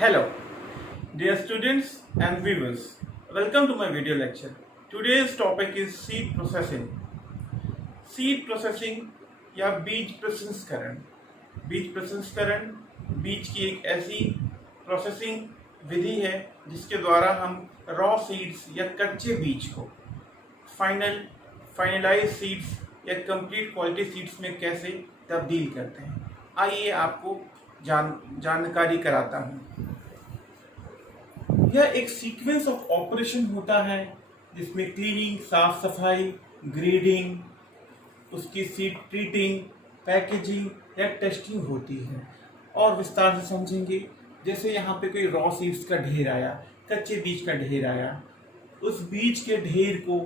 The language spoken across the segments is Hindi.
Hello, dear students and viewers. Welcome to my video lecture. Today's topic is seed processing. Seed processing या बीज प्रसंस्करण। बीज प्रसंस्करण बीज की एक ऐसी प्रोसेसिंग विधि है जिसके द्वारा हम रॉ सीड्स या कच्चे बीज को फाइनलाइज सीड्स या कंप्लीट क्वालिटी सीड्स में कैसे तब्दील करते हैं। आइए आपको जानकारी कराता हूँ। यह एक सीक्वेंस ऑफ ऑपरेशन होता है जिसमें क्लीनिंग, साफ सफाई, ग्रेडिंग, उसकी सीड ट्रीटिंग, पैकेजिंग या टेस्टिंग होती है। और विस्तार से समझेंगे। जैसे यहाँ पे कोई रॉ सीड्स का ढेर आया, कच्चे बीज का ढेर आया, उस बीज के ढेर को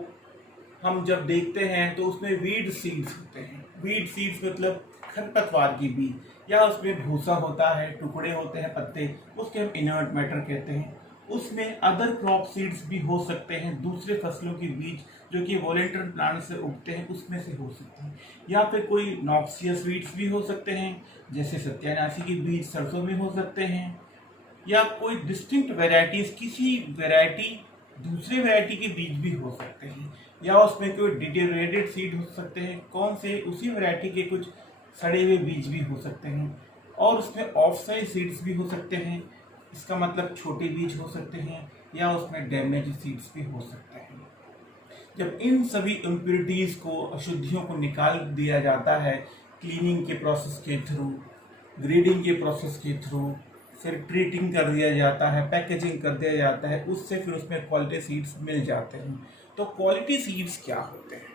हम जब देखते हैं तो उसमें वीड सीड्स होते हैं। वीड सीड्स मतलब खरपतवार की बीज, या उसमें भूसा होता है, टुकड़े होते हैं, पत्ते, उसके हम इनर्ट मैटर कहते हैं। उसमें अदर क्रॉप सीड्स भी हो सकते हैं, दूसरे फसलों के बीज जो कि वॉलेंटियर प्लांट से उगते हैं उसमें से हो सकते हैं। या फिर कोई नॉक्सियस वीड्स भी हो सकते हैं, जैसे सत्यानाशी के बीज सरसों में हो सकते हैं। या कोई डिस्टिंक्ट वेराइटीज, किसी वेराइटी दूसरे वेराइटी के बीज भी हो सकते हैं। या उसमें कोई डिटेरियोरेटेड सीड हो सकते हैं, कौन से उसी वेराइटी के कुछ सड़े हुए बीज भी हो सकते हैं। और उसमें ऑफ साइज सीड्स भी हो सकते हैं, इसका मतलब छोटे बीज हो सकते हैं, या उसमें डैमेज सीड्स भी हो सकते हैं। जब इन सभी इम्प्योरिटीज़ को, अशुद्धियों को निकाल दिया जाता है क्लीनिंग के प्रोसेस के थ्रू, ग्रेडिंग के प्रोसेस के थ्रू, फिर ट्रीटिंग कर दिया जाता है, पैकेजिंग कर दिया जाता है, उससे फिर उसमें क्वालिटी सीड्स मिल जाते हैं। तो क्वालिटी सीड्स क्या होते हैं?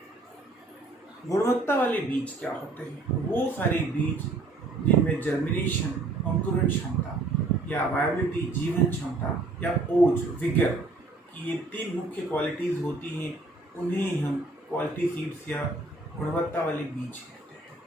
गुणवत्ता वाले बीज क्या होते हैं? वो सारे बीज जिनमें जर्मिनेशन, अंकुरण क्षमता या वायबिलिटी, जीवन क्षमता, या ओज, विगर की ये तीन मुख्य क्वालिटीज होती हैं, उन्हें हम क्वालिटी सीड्स या गुणवत्ता वाले बीज कहते हैं।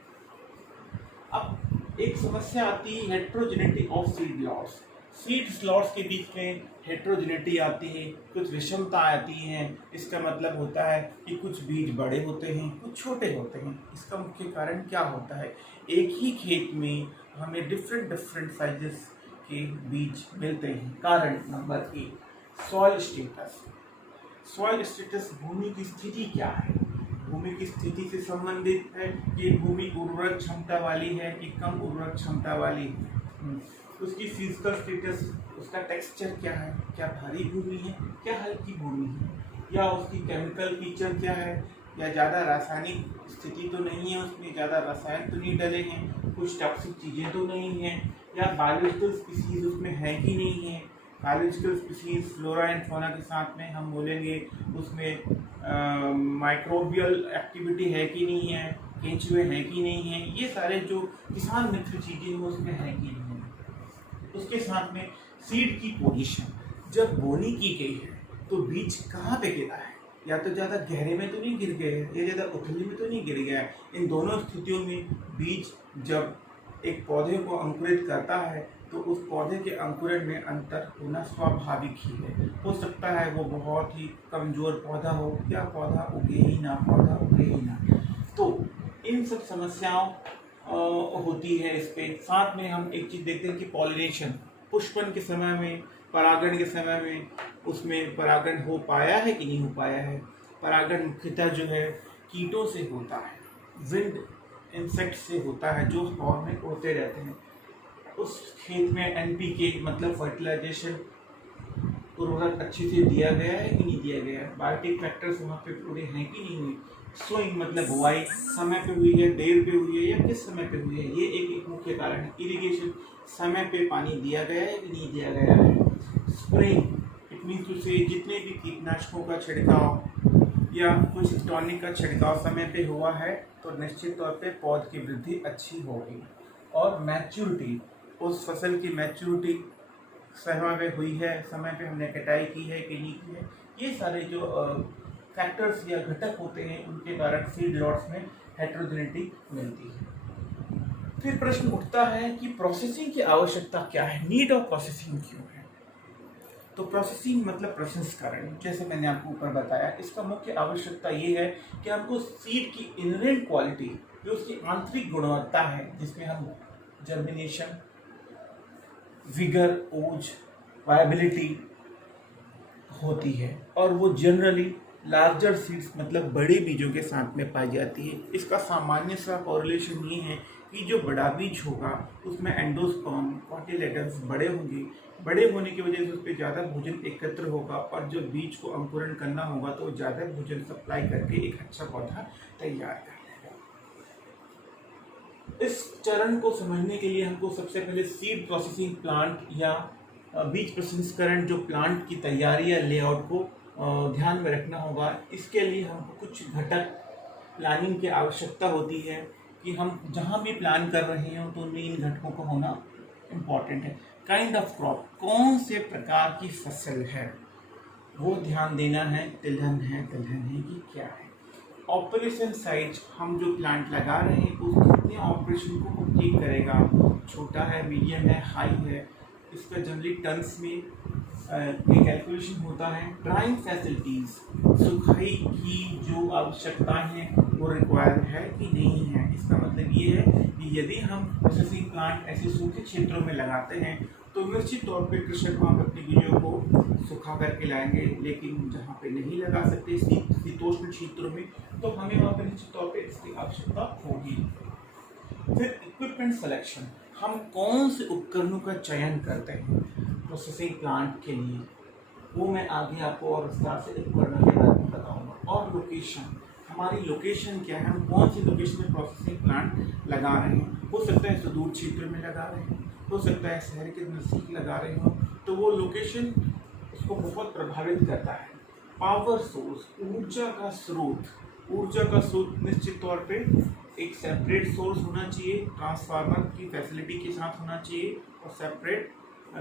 अब एक समस्या आती है heterogeneity of seed lots. Seed slots के बीच में हेट्रोजेनिटी आती है, कुछ विषमता आती है। इसका मतलब होता है कि कुछ बीज बड़े होते हैं, कुछ छोटे होते हैं। इसका मुख्य कारण क्या होता है? एक ही खेत में हमें डिफरेंट साइजेस के बीज मिलते हैं। कारण number 1, soil status. Soil status भूमि की स्थिति क्या है? भूमि की स्थिति से संबंधित है कि भूमि उर्वरक क्षमता वाली है कि कम उर्वरक क्षमता वाली है। उसकी फिजिकल स्टेटस, उसका टेक्सचर क्या है, क्या भारी भूमि है, क्या हल्की भूमि है, या उसकी केमिकल फीचर क्या है, या ज़्यादा रासायनिक स्थिति तो नहीं है, उसमें ज़्यादा रसायन तो नहीं डले हैं, कुछ टॉक्सिक चीज़ें तो नहीं हैं, या बायोलॉजिकल स्पीसीज उसमें है कि नहीं है। Biological species flora and fauna के साथ में हम बोलेंगे उसमें माइक्रोबियल एक्टिविटी है कि नहीं है, केंचुए हैं कि नहीं है, ये सारे जो किसान मित्र चीज़ें हैं उसमें है कि नहीं है। उसके साथ में सीड की पोजीशन, जब बोनी की गई है तो बीज कहाँ पे गिरा है? या तो ज़्यादा गहरे में तो नहीं गिर गए हैं, या ज़्यादा उथले में तो नहीं गिर गया है। इन दोनों स्थितियों में बीज जब एक पौधे को अंकुरित करता है तो उस पौधे के अंकुरण में अंतर होना स्वाभाविक ही है। हो सकता है वो बहुत ही कमज़ोर पौधा हो, या पौधा उगे ही ना, पौधा उगे ही ना। तो इन सब समस्याओं होती है इस पे। साथ में हम एक चीज़ देखते हैं कि पॉलिनेशन, पुष्पन के समय में, परागण के समय में उसमें परागण हो पाया है कि नहीं हो पाया है। परागण मुख्यतः जो है कीटों से होता है, विंड इंसेक्ट से होता है जो फॉर्म में उड़ते रहते हैं। उस खेत में एनपीके मतलब फर्टिलाइजेशन, उर्वरक अच्छे से दिया गया है कि नहीं दिया गया है, बायोटिक फैक्टर्स वहाँ पे पूरे हैं कि नहीं हुए, सोइंग मतलब बुआई समय पे हुई है, देर पे हुई है, या किस समय पे हुई है, ये एक मुख्य कारण है। इरिगेशन, समय पे पानी दिया गया है कि नहीं दिया गया है। स्प्रेइंग, इट मीन्स टू से जितने भी कीटनाशकों का छिड़काव या कुछ टॉनिक का छिड़काव समय पे हुआ है तो निश्चित तौर पे पौध की वृद्धि अच्छी होगी। और मैच्योरिटी, उस फसल की मैच्योरिटी समय पे हुई है, समय पे हमने कटाई की है कि नहीं की है, ये सारे जो फैक्टर्स या घटक होते हैं उनके कारण सीड लॉट्स में हेट्रोजेनिटी मिलती है। फिर प्रश्न उठता है कि प्रोसेसिंग की आवश्यकता क्या है, नीड ऑफ प्रोसेसिंग क्यों है? तो प्रोसेसिंग मतलब प्रसंस्करण, जैसे मैंने आपको ऊपर बताया, इसका मुख्य आवश्यकता ये है कि हमको सीड की इनहेरेंट क्वालिटी, जो उसकी आंतरिक गुणवत्ता है, जिसमें हम जर्मिनेशन, विगर, ओज, वायबिलिटी होती है और वो जनरली लार्जर सीड्स मतलब बड़े बीजों के साथ में पाई जाती है। इसका सामान्य सा कॉरिलेशन ये है कि जो बड़ा बीज होगा उसमें एंडोस्पर्म कॉटिलेडन्स बड़े होंगे, बड़े होने की वजह से उस पर ज़्यादा भोजन एकत्र होगा और जो बीज को अंकुरण करना होगा तो ज़्यादा भोजन सप्लाई करके एक अच्छा पौधा तैयार कर लेगा। इस चरण को समझने के लिए हमको सबसे पहले सीड प्रोसेसिंग प्लांट या बीज प्रसंस्करण जो प्लांट की तैयारी या लेआउट को ध्यान में रखना होगा। इसके लिए हमको कुछ घटक प्लानिंग की आवश्यकता होती है कि हम जहाँ भी प्लान कर रहे हैं तो इन घटकों का होना इम्पॉर्टेंट है। काइंड ऑफ क्रॉप, कौन से प्रकार की फसल है वो ध्यान देना है। तिलहन है कि क्या है। ऑपरेशन साइज, हम जो प्लांट लगा रहे हैं उस कितने ऑपरेशन को कंप्लीट करेगा, छोटा है, मीडियम है, हाई है, इसका जनरली टन्स में कैलकुलेशन होता है। ड्राइंग फैसिलिटीज, सुखाई की जो आवश्यकताएं हैं वो रिक्वायर्ड है कि नहीं है। इसका मतलब ये है कि यदि हम प्रोसेसिंग प्लांट ऐसे सूखे क्षेत्रों में लगाते हैं तो निश्चित तौर पे कृषक वहाँ पर अपने बीजों को सुखा करके लाएंगे, लेकिन जहाँ पे नहीं लगा सकते शीतोष्ण क्षेत्रों में तो हमें वहाँ पर निश्चित तौर पे इसकी आवश्यकता होगी। फिर इक्विपमेंट सिलेक्शन, हम कौन से उपकरणों का चयन करते हैं प्रोसेसिंग प्लांट के लिए, वो मैं आगे आपको और विस्तार से उपकरणों के बारे में बताऊंगा। और लोकेशन, हमारी लोकेशन क्या है, हम कौन सी लोकेशन में प्रोसेसिंग प्लांट लगा रहे हैं। हो सकता है सुदूर क्षेत्र में लगा रहे हैं, हो सकता है शहर के नज़दीक लगा रहे हो, तो वो लोकेशन उसको बहुत प्रभावित करता है। पावर सोर्स, ऊर्जा का स्रोत निश्चित तौर पे एक सेपरेट सोर्स होना चाहिए, ट्रांसफार्मर की फैसिलिटी के साथ होना चाहिए और सेपरेट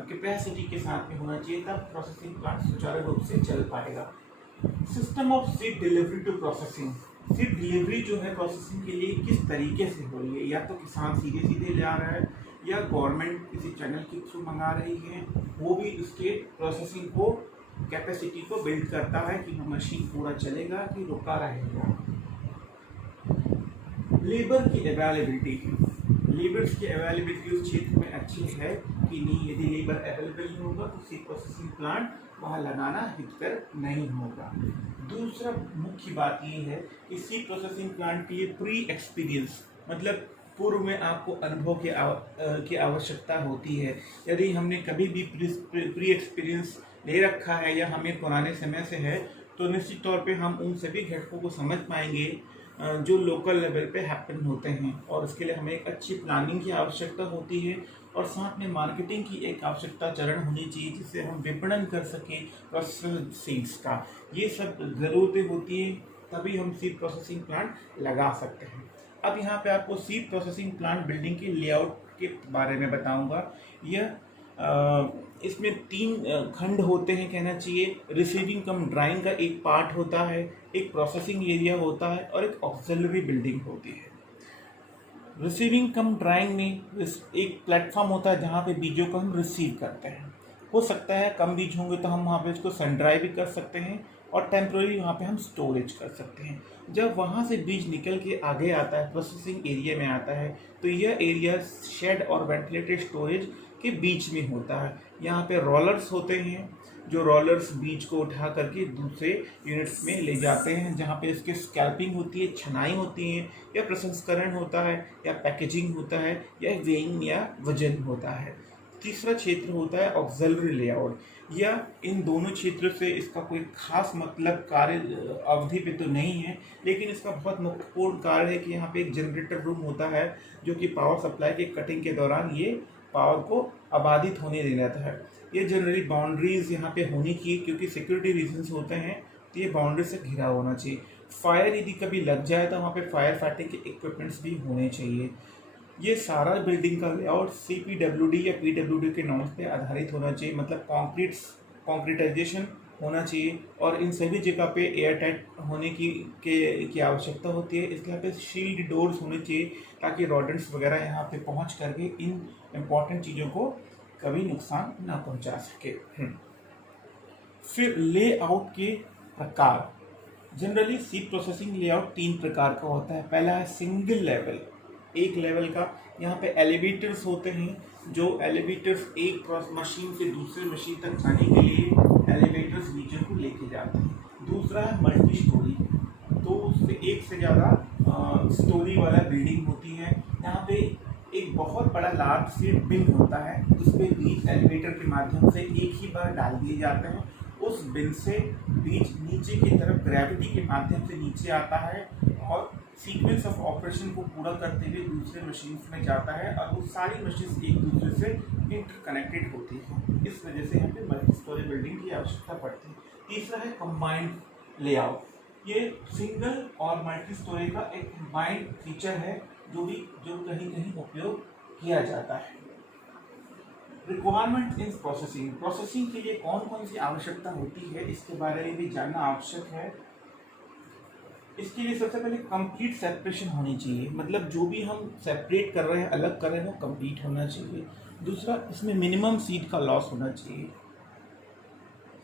कैपेसिटी के साथ में होना चाहिए, तब प्रोसेसिंग प्लांट सुचारू रूप से चल पाएगा। System of seed delivery to processing, seed delivery जो है प्रोसेसिंग के लिए किस तरीके से हो रही है, या तो किसान सीधे ले आ रहा है या गवर्नमेंट किसी चैनल के थ्रू मंगा रही है, वो भी उसके प्रोसेसिंग को कैपेसिटी को बिल्ड करता है कि वो मशीन पूरा चलेगा कि रुका रहेगा। लेबर की अवेलेबिलिटी, लेबर्स की अवेलेबिलिटी उस क्षेत्र में अच्छी है कि नहीं। यदि लेबर अवेलेबल नहीं होगा तो सीड प्रोसेसिंग प्लांट वहाँ लगाना हितकर नहीं होगा। दूसरा मुख्य बात ये है कि सीड प्रोसेसिंग प्लांट के लिए प्री एक्सपीरियंस मतलब पूर्व में आपको अनुभव की आवश्यकता होती है। यदि हमने कभी भी प्री एक्सपीरियंस ले रखा है या हमें पुराने समय से है तो निश्चित तौर पे हम उन सभी घटकों को समझ पाएंगे जो लोकल लेवल पे हैपन होते हैं, और उसके लिए हमें एक अच्छी प्लानिंग की आवश्यकता होती है और साथ में मार्केटिंग की एक आवश्यकता चरण होनी चाहिए जिससे हम विपणन कर सकें प्रोसेस्ड सीड्स का। ये सब ज़रूरतें होती हैं, तभी हम सीड प्रोसेसिंग प्लांट लगा सकते हैं। अब यहाँ पे आपको सीड प्रोसेसिंग प्लांट बिल्डिंग के लेआउट के बारे में बताऊँगा। यह इसमें 3 खंड होते हैं कहना चाहिए। रिसीविंग कम ड्राइंग का एक पार्ट होता है, एक प्रोसेसिंग एरिया होता है और एक ऑक्सिलरी बिल्डिंग होती है। रिसीविंग कम ड्राइंग में एक प्लेटफॉर्म होता है जहाँ पे बीजों को हम रिसीव करते हैं। हो सकता है कम बीज होंगे तो हम वहाँ पे उसको सन ड्राई भी कर सकते हैं और टेम्प्रोरी वहाँ पे हम स्टोरेज कर सकते हैं। जब वहाँ से बीज निकल के आगे आता है प्रोसेसिंग एरिया में आता है तो यह एरिया शेड और वेंटिलेटेड स्टोरेज के बीच में होता है। यहाँ पे रोलर्स होते हैं जो रोलर्स बीज को उठा करके दूसरे यूनिट्स में ले जाते हैं जहाँ पे इसकी स्कैल्पिंग होती है, छनाई होती है, या प्रसंस्करण होता है, या पैकेजिंग होता है, या वेइंग या वजन होता है। तीसरा क्षेत्र होता है ऑक्सिलरी लेआउट। या इन दोनों क्षेत्रों से इसका कोई खास मतलब कार्य अवधि पे तो नहीं है, लेकिन इसका बहुत महत्वपूर्ण कार्य है कि यहाँ पे एक जनरेटर रूम होता है जो कि पावर सप्लाई के कटिंग के दौरान ये पावर को अबाधित होने दे जाता है। ये जनरली बाउंड्रीज यहाँ पे होनी चाहिए क्योंकि सिक्योरिटी रीजंस होते हैं, तो ये बाउंड्री से घिरा होना चाहिए। फायर यदि कभी लग जाए तो वहाँ पे फायर फाइटिंग के इक्विपमेंट्स भी होने चाहिए। ये सारा बिल्डिंग का लेआउट CPWD या PWD के नॉर्म्स पे आधारित होना चाहिए, मतलब कॉन्क्रीटाइजेशन होना चाहिए और इन सभी जगह पे एयर टाइट होने की आवश्यकता होती है। इसके यहाँ पे शील्ड डोर्स होने चाहिए ताकि रॉडेंट्स वगैरह यहाँ पे पहुँच करके इन इम्पॉर्टेंट चीज़ों को कभी नुकसान ना पहुँचा सके। फिर लेआउट के प्रकार, जनरली सीड प्रोसेसिंग लेआउट 3 प्रकार का होता है। पहला है सिंगल लेवल, एक लेवल का, यहाँ पे एलिवेटर्स होते हैं, जो एलिवेटर्स एक मशीन से दूसरे मशीन तक जाने के लिए एलिवेटर्स नीचे को लेके जाते हैं। दूसरा है मल्टी स्टोरी, तो उससे एक से ज़्यादा स्टोरी वाला बिल्डिंग होती है। यहाँ पे एक बहुत बड़ा लार्ज सीट बिन होता है, उसमें बीज एलिवेटर के माध्यम से एक ही बार डाल दिए जाते हैं। उस बिन से बीज नीचे की तरफ ग्रेविटी के माध्यम से नीचे आता है और सीक्वेंस ऑफ ऑपरेशन को पूरा करते हुए दूसरे मशीन्स में जाता है और वो सारी मशीन्स एक दूसरे से इंटरकनेक्टेड होती हैं। इस वजह से यहाँ पे मल्टी स्टोरी बिल्डिंग की आवश्यकता पड़ती है। तीसरा है कंबाइंड लेआउट। ये सिंगल और मल्टी स्टोरी का एक कंबाइंड फीचर है जो कहीं कहीं उपयोग किया जाता है। रिक्वायरमेंट इन प्रोसेसिंग के लिए कौन कौन सी आवश्यकता होती है, इसके बारे में भी जानना आवश्यक है। इसके लिए सबसे पहले कंप्लीट सेपरेशन होनी चाहिए, मतलब जो भी हम सेपरेट कर रहे हैं, अलग कर रहे हैं, वो कंप्लीट होना चाहिए। दूसरा, इसमें मिनिमम सीड का लॉस होना चाहिए,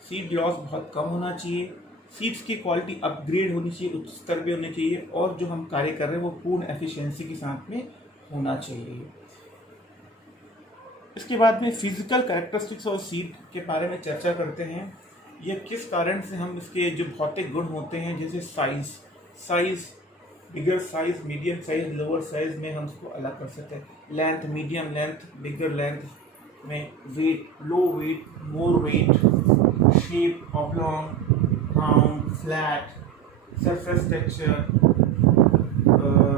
सीड लॉस बहुत कम होना चाहिए। सीड्स की क्वालिटी अपग्रेड होनी चाहिए, उच्च स्तर पे होनी चाहिए, और जो हम कार्य कर रहे हैं वो पूर्ण एफिशिएंसी के साथ में होना चाहिए। इसके बाद में फिजिकल कैरेक्टरिस्टिक्स और सीड के बारे में चर्चा करते हैं। यह किस कारण से हम इसके जो भौतिक गुण होते हैं, जैसे size, bigger size, medium size, lower size में हम उसको अलग कर सकते हैं। Length, medium length, bigger length में, weight, low weight, more weight, shape, oblong, round, flat, surface texture,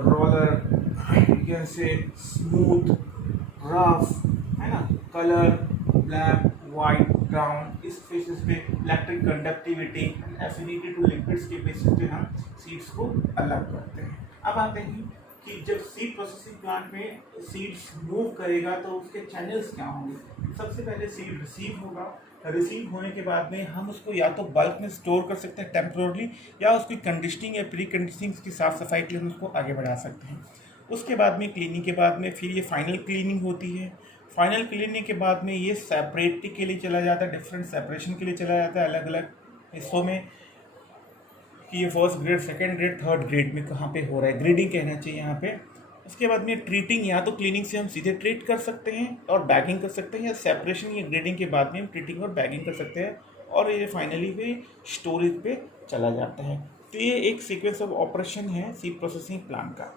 roller, smooth, rough, है ना, कलर, ब्लैक, वाइट, ब्राउन, इस बेसिस पे electric conductivity and affinity to liquids के बेसिस पे हम सीड्स को अलग करते हैं। अब आते हैं कि जब सीड प्रोसेसिंग प्लांट में सीड्स मूव करेगा तो उसके चैनल्स क्या होंगे। सबसे पहले सीड रिसीव होगा, रिसीव होने के बाद में हम उसको या तो बल्क में स्टोर कर सकते हैं टेम्प्रोरली, या उसकी कंडीशनिंग या प्री कंडीशनिंग की साफ़ सफाई के लिए हम उसको आगे बढ़ा सकते हैं। उसके बाद में क्लीनिंग के बाद में फिर ये फाइनल क्लीनिंग होती है। फाइनल क्लीनिंग के बाद में ये सेपरेटिंग के लिए चला जाता है, डिफरेंट सेपरेशन के लिए चला जाता है अलग अलग हिस्सों में, कि ये first grade, second grade, third grade में कहाँ पे हो रहा है, ग्रेडिंग कहना चाहिए यहाँ पे। उसके बाद में ट्रीटिंग, या तो क्लीनिंग से हम सीधे ट्रीट कर सकते हैं और बैगिंग कर सकते हैं, या सेपरेशन या ग्रेडिंग के बाद में हम ट्रीटिंग और बैगिंग कर सकते हैं, और ये फाइनली भी स्टोरेज पे चला जाता है। तो ये एक सीक्वेंस ऑफ ऑपरेशन है सीड प्रोसेसिंग प्लांट का।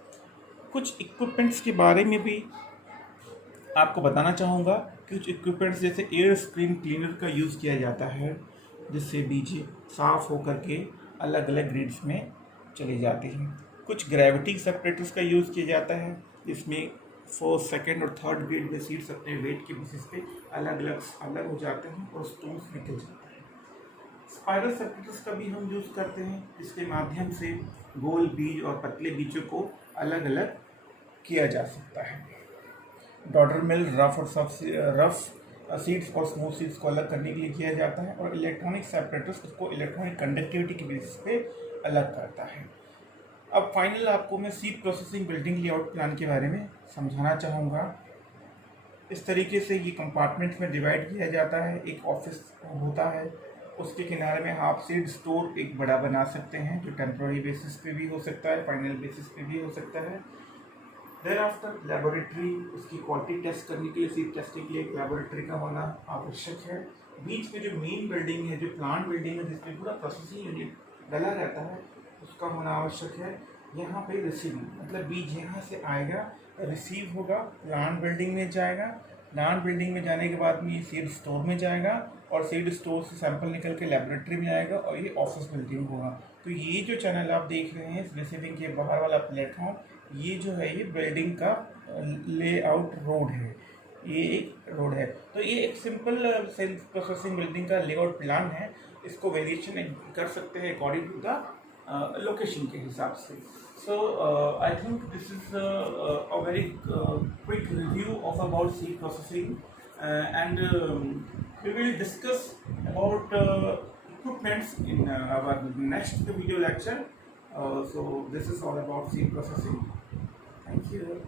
कुछ इक्विपमेंट्स के बारे में भी आपको बताना चाहूँगा। कुछ इक्विपमेंट्स जैसे एयर स्क्रीन क्लीनर का यूज़ किया जाता है, जिससे बीज साफ़ होकर के अलग अलग ग्रेड्स में चली जाती हैं। कुछ ग्रेविटी सेपरेटर्स का यूज़ किया जाता है, जिसमें फर्स्ट, सेकंड और थर्ड ग्रेड में सीड्स अपने वेट के बेसिस पे अलग हो जाते हैं और स्टोन्स निकल जाते हैं। स्पाइरल सेपरेटर्स का भी हम यूज़ करते हैं, जिसके माध्यम से गोल बीज और पतले बीजों को अलग अलग किया जा सकता है। डॉटर मिल रफ सीड्स और स्मूथ सीड्स को अलग करने के लिए किया जाता है, और इलेक्ट्रॉनिक सेपरेटर्स उसको इलेक्ट्रॉनिक कंडक्टिविटी के बेसिस पे अलग करता है। अब फाइनल आपको मैं seed processing building layout plan के बारे में समझाना चाहूँगा। इस तरीके से ये कंपार्टमेंट्स में डिवाइड किया जाता है। एक ऑफिस होता है, उसके किनारे में आप सीड स्टोर एक बड़ा बना सकते हैं, जो टेम्प्रोरी बेसिस पे भी हो सकता है, फाइनल बेसिस पे भी हो सकता है। देन आफ्टर लेबोरेटरी, उसकी क्वालिटी टेस्ट करने के लिए, सीड टेस्टिंग के लिए एक लेबोरेटरी का होना आवश्यक है। बीच में जो मेन बिल्डिंग है, जो प्लांट बिल्डिंग है, जिसमें पूरा प्रोसेसिंग यूनिट डला रहता है, उसका होना आवश्यक है। यहाँ पे रिसीविंग, मतलब बीज यहाँ से आएगा, रिसीव होगा, प्लांट बिल्डिंग में जाएगा, प्लांट बिल्डिंग में जाने के बाद में ये सीड स्टोर में जाएगा, और सीड स्टोर से सैंपल निकल के लेबोरेटरी में आएगा, और ये ऑफिस बिल्डिंग होगा। तो ये जो चैनल आप देख रहे हैं, रिसीविंग के बाहर वाला प्लेटफॉर्म, ये जो है ये बिल्डिंग का लेआउट रोड है, ये एक रोड है। तो ये एक सिंपल सेल प्रोसेसिंग बिल्डिंग का लेआउट प्लान है। इसको वेरिएशन कर सकते हैं अकॉर्डिंग टू द लोकेशन के हिसाब से। So I think this is a very quick review of about seed processing, and we will discuss about equipments in our next video lecture. So this is all about seed processing. Thank you.